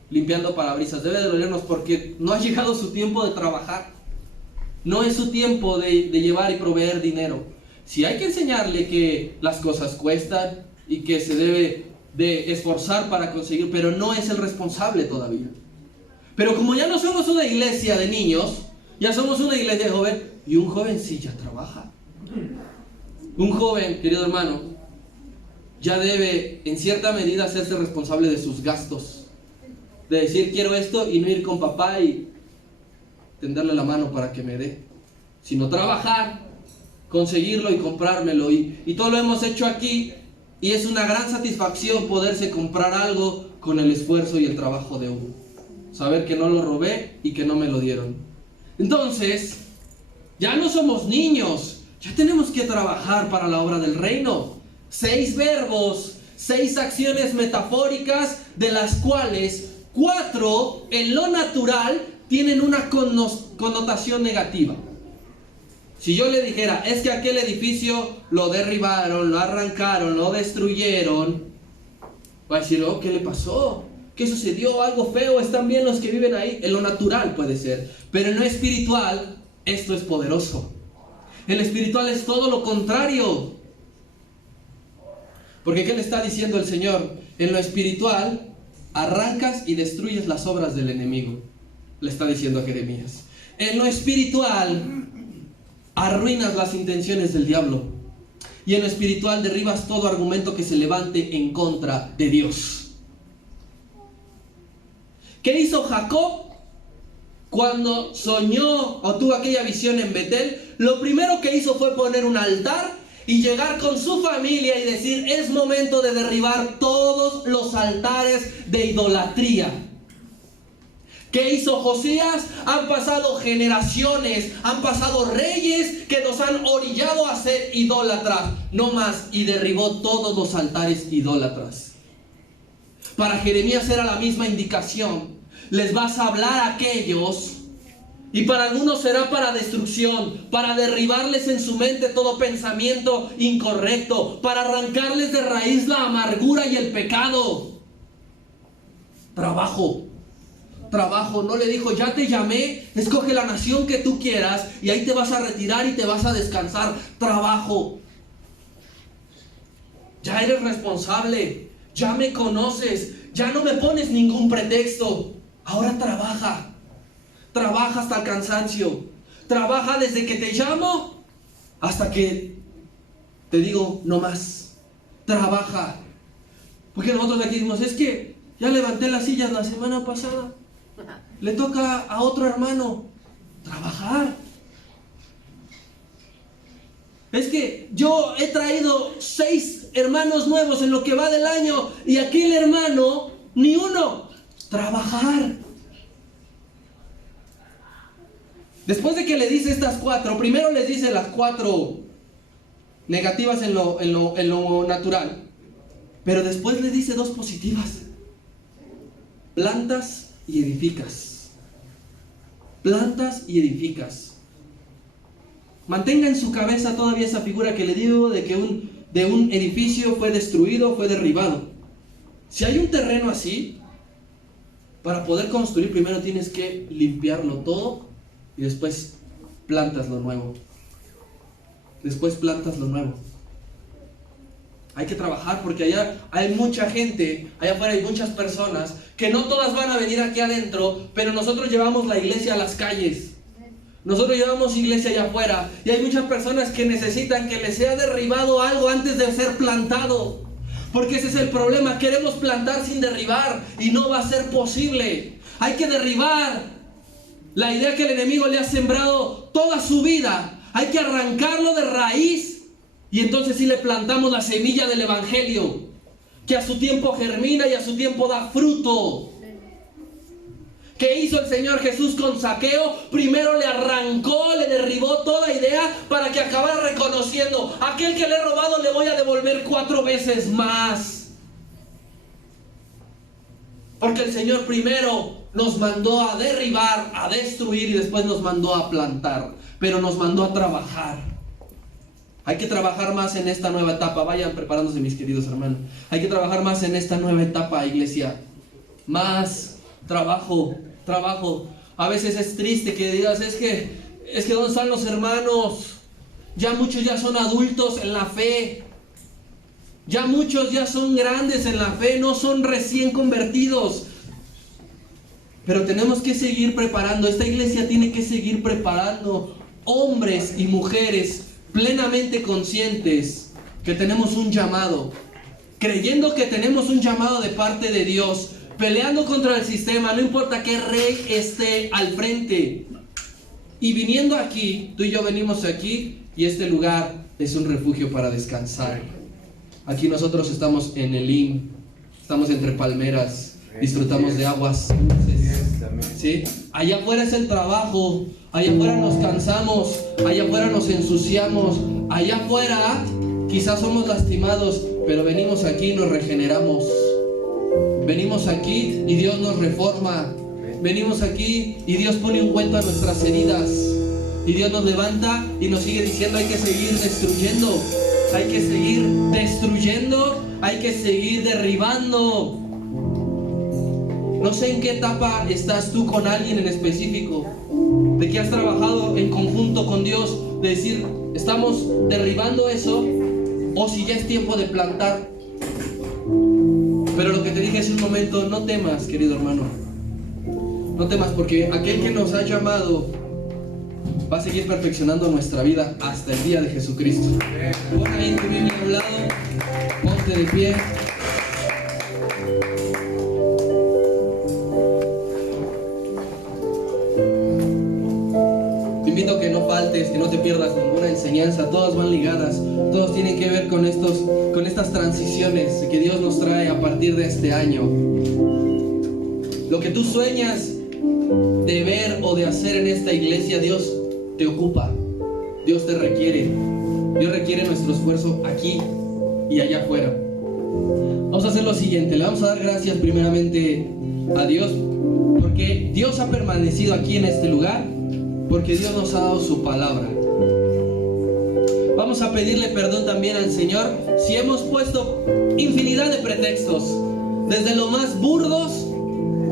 limpiando parabrisas. Debe de dolernos porque no ha llegado su tiempo de trabajar. No es su tiempo de llevar y proveer dinero. Si hay que enseñarle que las cosas cuestan y que se debe de esforzar para conseguir, pero no es el responsable todavía. Pero como ya no somos una iglesia de niños, ya somos una iglesia de joven, y un joven sí ya trabaja. Un joven, querido hermano, ya debe en cierta medida hacerse responsable de sus gastos, de decir quiero esto y no ir con papá y tenderle la mano para que me dé, sino trabajar, conseguirlo y comprármelo. Y todo lo hemos hecho aquí, y es una gran satisfacción poderse comprar algo con el esfuerzo y el trabajo de uno. Saber que no lo robé y que no me lo dieron. Entonces, ya no somos niños, ya tenemos que trabajar para la obra del reino. 6 verbos, 6 acciones metafóricas, de las cuales 4 en lo natural tienen una connotación negativa. Si yo le dijera, es que aquel edificio lo derribaron, lo arrancaron, lo destruyeron, va a decir, oh, ¿qué le pasó? ¿Qué sucedió? ¿Algo feo? ¿Están bien los que viven ahí? En lo natural puede ser, pero en lo espiritual esto es poderoso. En lo espiritual es todo lo contrario. Porque ¿qué le está diciendo el Señor? En lo espiritual arrancas y destruyes las obras del enemigo. Le está diciendo a Jeremías. En lo espiritual arruinas las intenciones del diablo. Y en lo espiritual derribas todo argumento que se levante en contra de Dios. ¿Qué hizo Jacob cuando soñó o tuvo aquella visión en Betel? Lo primero que hizo fue poner un altar y llegar con su familia y decir, es momento de derribar todos los altares de idolatría. ¿Qué hizo Josías? Han pasado generaciones, han pasado reyes que nos han orillado a ser idólatras, no más, y derribó todos los altares idólatras. Para Jeremías era la misma indicación. Les vas a hablar a aquellos Y para algunos será para destrucción, para derribarles en su mente todo pensamiento incorrecto, para arrancarles de raíz la amargura y el pecado. Trabajo. No le dijo, ya te llamé, escoge la nación que tú quieras y ahí te vas a retirar y te vas a descansar. Trabajo. Ya eres responsable, ya me conoces, ya no me pones ningún pretexto. Ahora trabaja. Trabaja hasta el cansancio. Trabaja desde que te llamo hasta que te digo no más. Trabaja. Porque nosotros aquí decimos, es que ya levanté las sillas la semana pasada. Le toca a otro hermano trabajar. Es que yo he traído 6 hermanos nuevos en lo que va del año y aquel hermano, ni uno. Trabajar. Después de que le dice estas 4, primero les dice las 4 negativas en lo natural, pero después le dice 2 positivas. Plantas y edificas. Plantas y edificas. Mantenga en su cabeza todavía esa figura que le digo de que un edificio fue destruido, fue derribado. Si hay un terreno así, para poder construir primero tienes que limpiarlo todo y después plantas lo nuevo. Hay que trabajar porque allá hay mucha gente, allá afuera hay muchas personas que no todas van a venir aquí adentro, pero nosotros llevamos la iglesia a las calles. Nosotros llevamos iglesia allá afuera y hay muchas personas que necesitan que les sea derribado algo antes de ser plantado. Porque ese es el problema, queremos plantar sin derribar y no va a ser posible. Hay que derribar la idea que el enemigo le ha sembrado toda su vida. Hay que arrancarlo de raíz y entonces sí le plantamos la semilla del evangelio, que a su tiempo germina y a su tiempo da fruto. ¿Qué hizo el Señor Jesús con Zaqueo? Primero le arrancó, le derribó toda idea para que acabara reconociendo: aquel que le he robado le voy a devolver 4 veces más. Porque el Señor primero nos mandó a derribar, a destruir y después nos mandó a plantar. Pero nos mandó a trabajar. Hay que trabajar más en esta nueva etapa. Vayan preparándose, mis queridos hermanos. Hay que trabajar más en esta nueva etapa, iglesia. Más trabajo. A veces es triste que digas, es que ¿dónde están los hermanos? Ya muchos ya son adultos en la fe. Ya muchos ya son grandes en la fe, no son recién convertidos. Pero tenemos que seguir preparando. Esta iglesia tiene que seguir preparando hombres y mujeres plenamente conscientes que tenemos un llamado, creyendo que tenemos un llamado de parte de Dios, peleando contra el sistema, no importa qué rey esté al frente. Y viniendo aquí, tú y yo venimos aquí y este lugar es un refugio para descansar. Aquí nosotros estamos en Elim, estamos entre palmeras, disfrutamos de aguas dulces, ¿sí? Allá afuera es el trabajo, allá afuera nos cansamos, allá afuera nos ensuciamos, allá afuera quizás somos lastimados, pero venimos aquí y nos regeneramos. Venimos aquí y Dios nos reforma. Venimos aquí y Dios pone ungüento a nuestras heridas. Y Dios nos levanta y nos sigue diciendo: hay que seguir destruyendo. Hay que seguir destruyendo. Hay que seguir derribando. No sé en qué etapa estás tú con alguien en específico, de que has trabajado en conjunto con Dios, de decir, estamos derribando eso, o si ya es tiempo de plantar. Pero lo que te dije hace un momento, no temas, querido hermano. No temas, porque aquel que nos ha llamado va a seguir perfeccionando nuestra vida hasta el día de Jesucristo. Pon ahí tu Biblia a un lado, ponte de pie. Te invito a que no faltes, que no te pierdas ninguna enseñanza. Todas van ligadas, todos tienen que ver con estas transiciones que Dios nos trae a partir de este año. Lo que tú sueñas de ver o de hacer en esta iglesia, Dios te ocupa, Dios te requiere. Dios requiere nuestro esfuerzo aquí y allá afuera. Vamos a hacer lo siguiente, le vamos a dar gracias primeramente a Dios, porque Dios ha permanecido aquí en este lugar porque Dios nos ha dado su palabra. Vamos a pedirle perdón también al Señor si hemos puesto infinidad de pretextos, desde los más burdos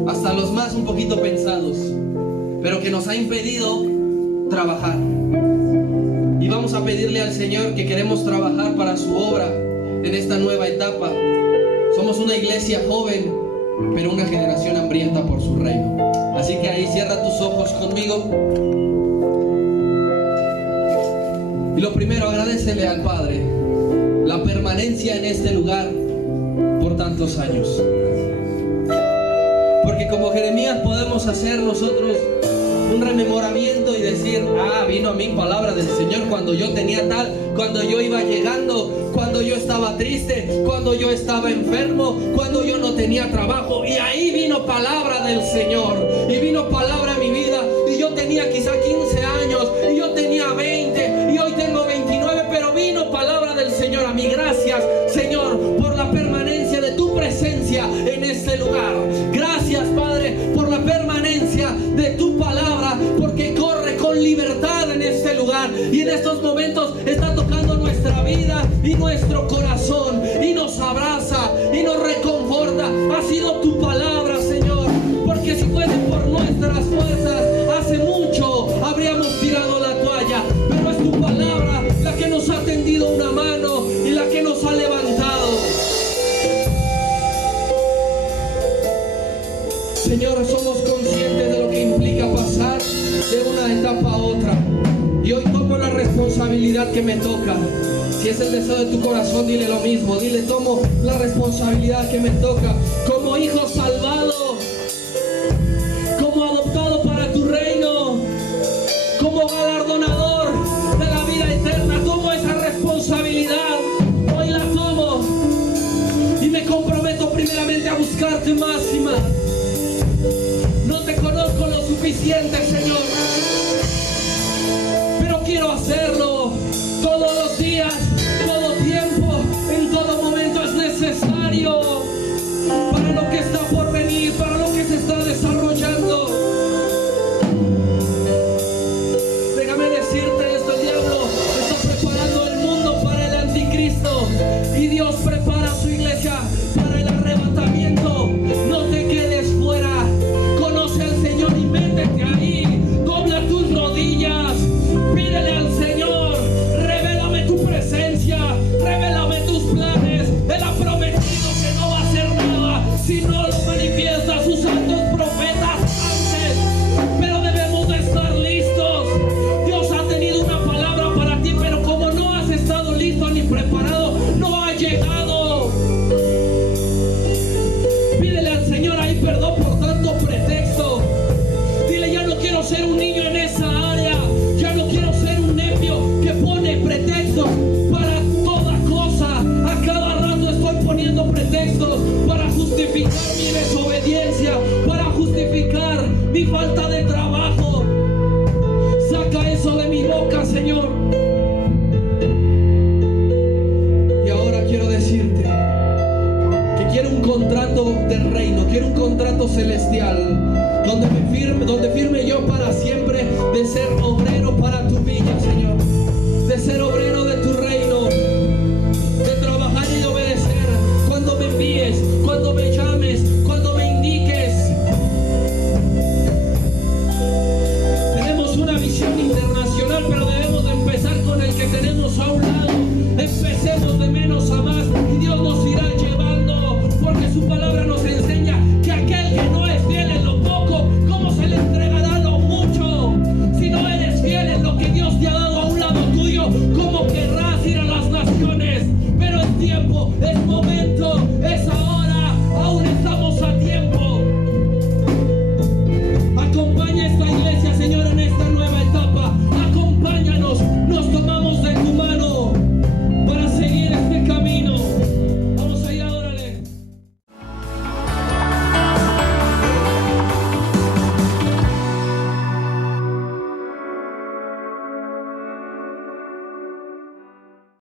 hasta los más un poquito pensados, pero que nos ha impedido trabajar. Y vamos a pedirle al Señor que queremos trabajar para su obra en esta nueva etapa. Somos una iglesia joven, pero una generación hambrienta por su reino. Así que ahí cierra tus ojos conmigo. Y lo primero, agradécele al Padre la permanencia en este lugar por tantos años. Porque como Jeremías podemos hacer nosotros un rememoramiento y decir: vino a mí palabra del Señor cuando yo tenía tal, cuando yo iba llegando, cuando yo estaba triste, cuando yo estaba enfermo, cuando yo no tenía trabajo, y ahí vino palabra del Señor, y vino palabra a mi vida, y yo tenía quizá 15 años, y yo tenía 20, y hoy tengo 29, pero vino palabra del Señor a mí. Gracias, Señor, por la permanencia de tu presencia en este lugar. Gracias, Padre, por la permanencia de tu palabra, porque corre con libertad en este lugar, y en estos momentos está tocando nuestra vida y nuestro corazón, y nos abraza y nos reconforta. Ha sido tu palabra, Señor, porque si fuese por nuestras fuerzas, hace mucho habríamos tirado la toalla, pero es tu palabra la que nos ha tendido una mano y la que nos ha levantado. Señor, somos conscientes de lo que implica pasar de una etapa a otra, y hoy tomo la responsabilidad que me toca. Si es el deseo de tu corazón, dile lo mismo. Dile: tomo la responsabilidad que me toca como hijo salvado, como adoptado para tu reino, como galardonador de la vida eterna. Tomo esa responsabilidad, hoy la tomo, y me comprometo primeramente a buscarte más y más. No te conozco lo suficiente, Señor, pero quiero hacerlo todos los días, todo tiempo, en todo momento. Es necesario para lo que está por venir, para lo que se está desarrollando. Déjame decirte esto: el diablo está preparando el mundo para el anticristo, y Dios prepara a su iglesia para el arrebatamiento. No te quedes fuera, conoce al Señor y métete ahí, dobla tus rodillas, pídele al Señor: revélame tu presencia, revélame tus planes. Él ha prometido que no va a hacer nada si no lo manifiesta a sus santos profetas antes, pero debemos de estar listos. Dios ha tenido una palabra para ti, pero como no has estado listo ni preparado, no ha llegado. Pídele al Señor ahí perdón por tanto pretexto. Dile: ya no quiero ser un niño en esa área, ya no quiero ser un necio que pone pretextos para toda cosa. A cada rato estoy poniendo pretextos para justificar mi desobediencia, para justificar mi falta de trabajo. Saca eso de mi boca, Señor. Y ahora quiero decirte que quiero un contrato de reino, quiero un contrato celestial, donde firme yo para siempre de ser obrero para tu viña, Señor, de ser obrero de tu reino, de trabajar y de obedecer cuando me envíes, cuando me llames, cuando me indiques. Tenemos una visión internacional, pero debemos de empezar con el que tenemos a un lado. Empecemos de menos a más, y Dios nos irá llevando, porque su palabra nos enseña que aquel que no es fiel en lo poco, ¿cómo se le entregará lo mucho? Si no eres fiel en lo que Dios te ha dado a un lado tuyo, ¿cómo querrás ir a las naciones? Pero es tiempo, es momento, es ahora.